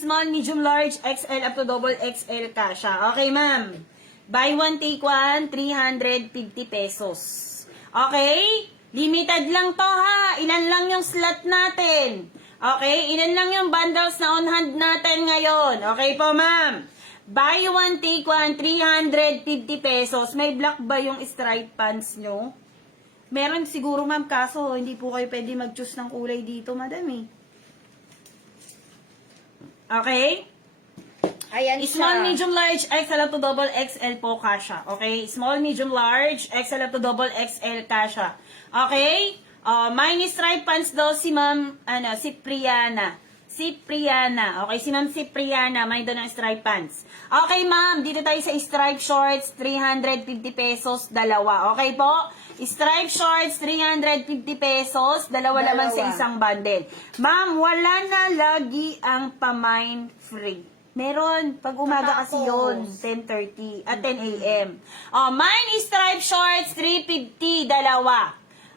Small, medium, large, XL up to double XL kasha. Okay, ma'am. Buy one, take one, 350 pesos. Okay? Limited lang to ha. Ilan lang yung slot natin. Okay? Ilan lang yung bundles na on hand natin ngayon. Okay po, ma'am. Buy one, take one, 350 pesos. May black ba yung stripe pants nyo? Meron siguro, ma'am, kaso hindi po kayo pwede mag-choose ng kulay dito, madam eh. Okay? Ayan Small, siya. medium, large, XL up to double XL po kasha. Okay? Small, medium, large, XL up to double XL kasha. Okay? Mine stripe pants daw si ma'am, si Priana. Si Priana. Okay, si ma'am si Priana, may doon ng stripe pants. Okay, ma'am, dito tayo sa stripe shorts, 350 pesos, dalawa. Okay po? Stripe shorts, 350 pesos, dalawa naman sa isang bundle. Ma'am, wala na lagi ang pamine free. Meron. Pag umaga kasi yun, 10:30 at 10 a.m. Mine stripe shorts, 350, dalawa.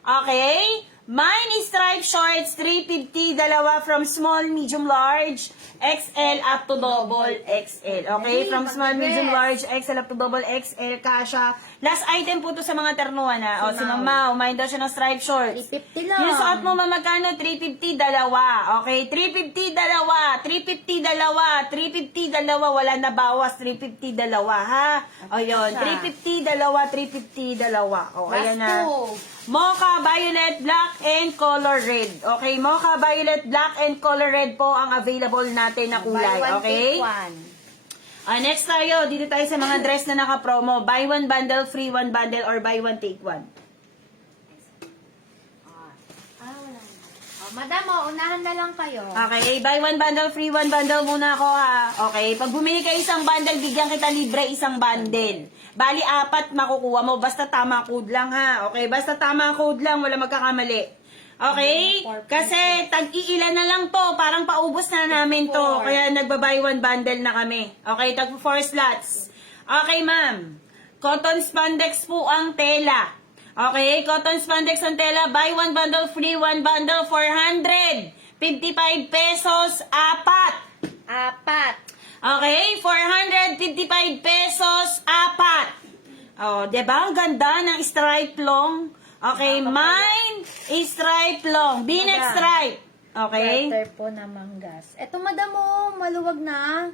Okay? Mine stripe shorts, 350, dalawa from small, medium, large, XL up to double XL. Okay? From small, medium, large, XL up to double XL, kasha. Last item po to sa mga ternuan ha. O, si Mama, umayin daw siya ng stripe shorts. 350 lang. Yung suot mo, magkano? 350, dalawa. Okay? 350, dalawa. 350, dalawa. 350, dalawa. Wala na bawas. 350, dalawa, ha? O, yun. 350, dalawa. 350, dalawa. O, ayan na. Mocha, violet, black, and color red. Okay? Mocha, violet, black, and color red po ang available natin na kulay. Okay? Next tayo, dito tayo sa mga dress na naka-promo. Buy one bundle, free one bundle, or buy one, take one. Madam, unahan na lang kayo. Okay, buy one bundle, free one bundle muna ako ha. Okay, pag bumili ka isang bundle, bigyan kita libre isang bundle. Bali, 4 makukuha mo, basta tama code lang ha. Okay, basta tama code lang, wala magkakamali. Okay? Kasi tag-iilan na lang to, parang paubos na namin to. Kaya nagba-buy one bundle na kami. Okay, tag 4 slots. Okay, ma'am. Cotton spandex po ang tela. Okay, cotton spandex ang tela. Buy one bundle, free one bundle, 455 pesos, 4. Okay, 455 pesos, 4. Oh, 'di ba? Ang ganda ng stripe long. Okay, mine is stripe long. V-neck stripe. Okay? Letter po na manggas. Eto, madam, maluwag na.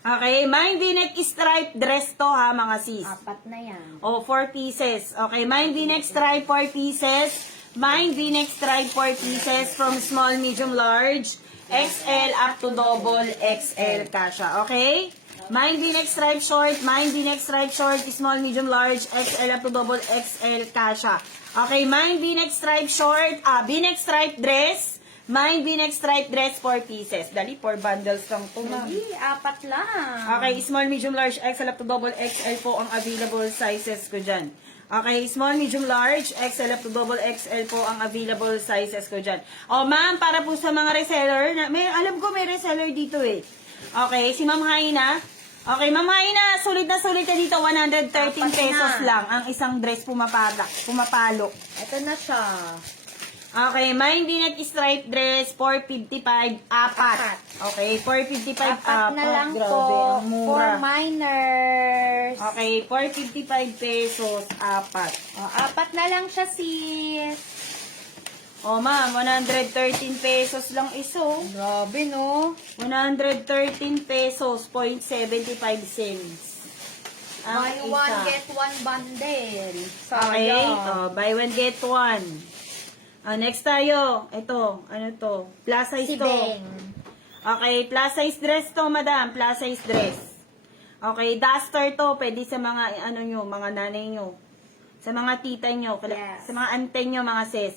Okay, mine V-neck stripe dress to ha, mga sis. 4 na yan. O, 4 pieces. Okay, mine V-neck stripe, 4 pieces. Mine V-neck stripe, 4 pieces from small, medium, large, XL up to double XL kasha. Okay? Mine V-neck stripe short, mine V-neck stripe short, small, medium, large, XL up to double XL kasha. Okay, mine V-neck stripe short, V-neck stripe dress, mine V-neck stripe dress, 4 pieces. Dali, 4 bundles lang to, ma'am. Hindi, 4 lang. Okay, small, medium, large, XL up to double XL po ang available sizes ko dyan. Okay, small, medium, large, XL up to double XL po ang available sizes ko dyan. O, ma'am, para po sa mga reseller, alam ko may reseller dito eh. Okay, si Ma'am Haina. Okay, Ma'am Haina, sulit na dito, 113 pesos lang ang isang dress pumapalo. Ito na siya. Okay, mine V-neck stripe dress, 455, 4. Okay, 455, 4 na lang Grabe, po. ang mura. For minors. Okay, 455 pesos, 4. 4 na lang siya, sis. Oh, ma'am, 113 pesos lang iso. Grabe, no? 113 pesos, 0.75 cents. Buy one, get one bundle. Okay, buy one, get one. Next tayo. Ito, ano to? Plus size to. Beng. Okay, plus size dress to, madam. Plus size dress. Okay, duster to. Pwede sa mga, mga nanay nyo. Sa mga tita nyo. Yes. Sa mga ante nyo, mga sis.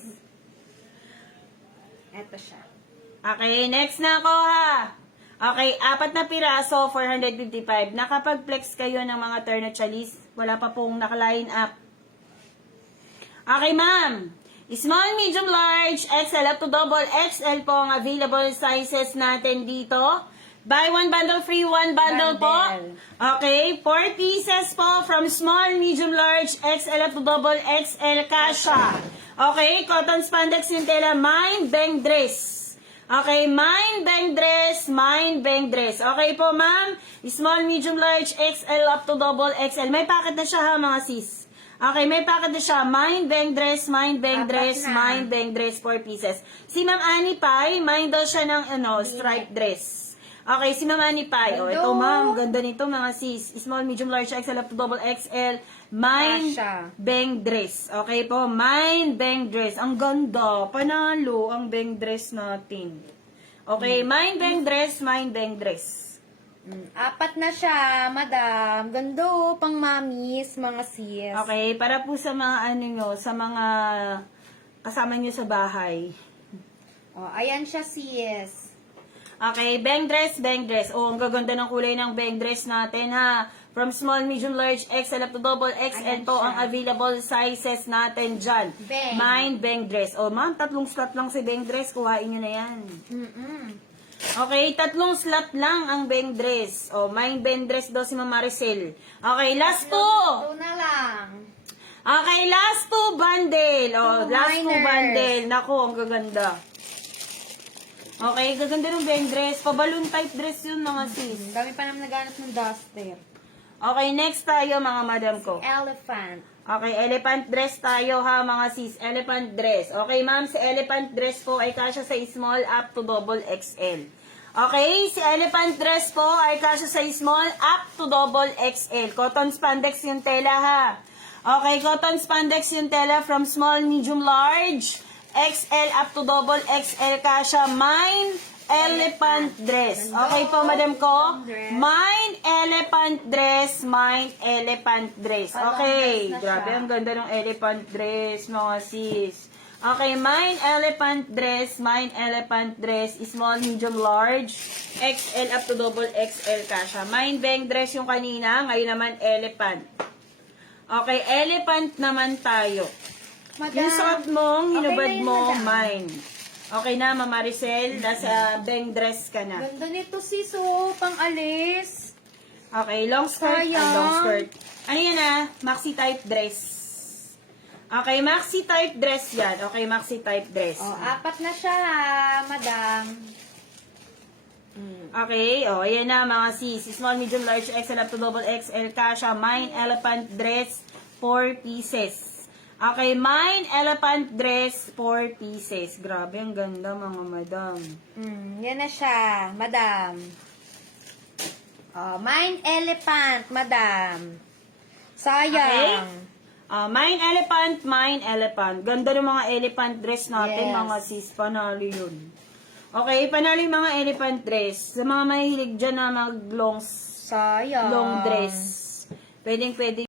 Ito siya. Okay, next na ako ha. Okay, 4 na piraso, 455. Nakapag-flex kayo ng mga ternachalis. Wala pa pong naka-line up. Okay, ma'am. Small, medium, large, XL up to double XL po ang available sizes natin dito. Buy one bundle, free one bundle po. Bundle. Okay, 4 pieces po from small, medium, large, XL up to double XL kasha. Okay, cotton spandex yung tela, mine, bang dress. Okay, mine, bang dress, mine, bang dress. Okay po, ma'am. Small, medium, large, XL up to double XL. May packet na siya ha, mga sis. Okay, may packet na siya. Mine, bang dress, mine, bang Apat dress, na. mine, bang dress, 4 pieces. Si Ma'am Annie Pai, mine daw siya ng striped dress. Okay, si Ma'am Annie Pai. Oh, ito Hello. ma'am, ganda nito mga sis. Small, medium, large, XL up to double XL. Mine, Kasha. bang dress. Okay po, mine, bang dress. Ang ganda. Panalo ang bang dress natin. Okay, mine, bang dress, mine, bang dress. Apat na siya, madam. Gando, pang mamis, mga sis. Okay, para po sa mga ano nyo, sa mga kasama nyo sa bahay. Oh, ayan siya, sis. Okay, bang dress, bang dress. Oh, ang gaganda ng kulay ng bang dress natin ha. From small, medium, large, XL up to double XL Ayan po siya. ang available sizes natin dyan. Bang. Mine, bang dress. Oh, ma'am, 3 slot lang si bang dress. Kuhain nyo na yan. Okay, 3 slot lang ang bang dress. Oh, mine, bang dress daw si Ma'am Maricel. Okay, last 2. Ito na lang. Okay, last 2 bundle. Oh, Two last 2 minors. bundle. Naku, ang gaganda. Okay, gaganda ng bang dress. Pa-balloon type dress yun, mga sis. Dami pa naman naghanap ng duster. Okay, next tayo, mga madam ko. Elephant. Okay, elephant dress tayo ha, mga sis. Elephant dress. Okay, ma'am, si elephant dress po ay kasya sa small up to double XL. Okay, si elephant dress po ay kasya sa small up to double XL. Cotton spandex yung tela ha. Okay, cotton spandex yung tela from small, medium, large, XL up to double XL kasya. Mine, elephant dress. Okay po, madam ko? Mine, elephant dress, mine, elephant dress. Okay, dress na grabe, siya. ang ganda ng elephant dress, mga sis. Okay, mine, elephant dress, mine, elephant dress, small, medium, large, XL up to double XL kasha. Mine, bang dress yung kanina, ngayon naman, elephant. Okay, elephant naman tayo. Madam. Yung suot mong, hinubad Okay na yun, mo, madam. mine. Okay na, Mama Maricel, nasa bang dress ka na. Ganda nito, sis, oh. Pang alis. Okay, long skirt. Sayang. Long skirt. Ano yan maxi type dress. Okay, maxi type dress yan. Okay, maxi type dress. Oh, apat na siya, madam. Okay, ayan na mga sis. Small, medium, large, XL up to double XL kasha. Mine, elephant dress, 4 pieces. Okay, mine, elephant dress, 4 pieces. Grabe, ang ganda mga madam. Yan na siya, madam. Oh, mine elephant, madam. Sayang. Mine, elephant. Ganda ng mga elephant dress natin, Yes. mga sis. Panalo yun. Okay, panalo yung mga elephant dress. Sa mga mahilig dyan na mag-long Sayang. dress. Pwedeng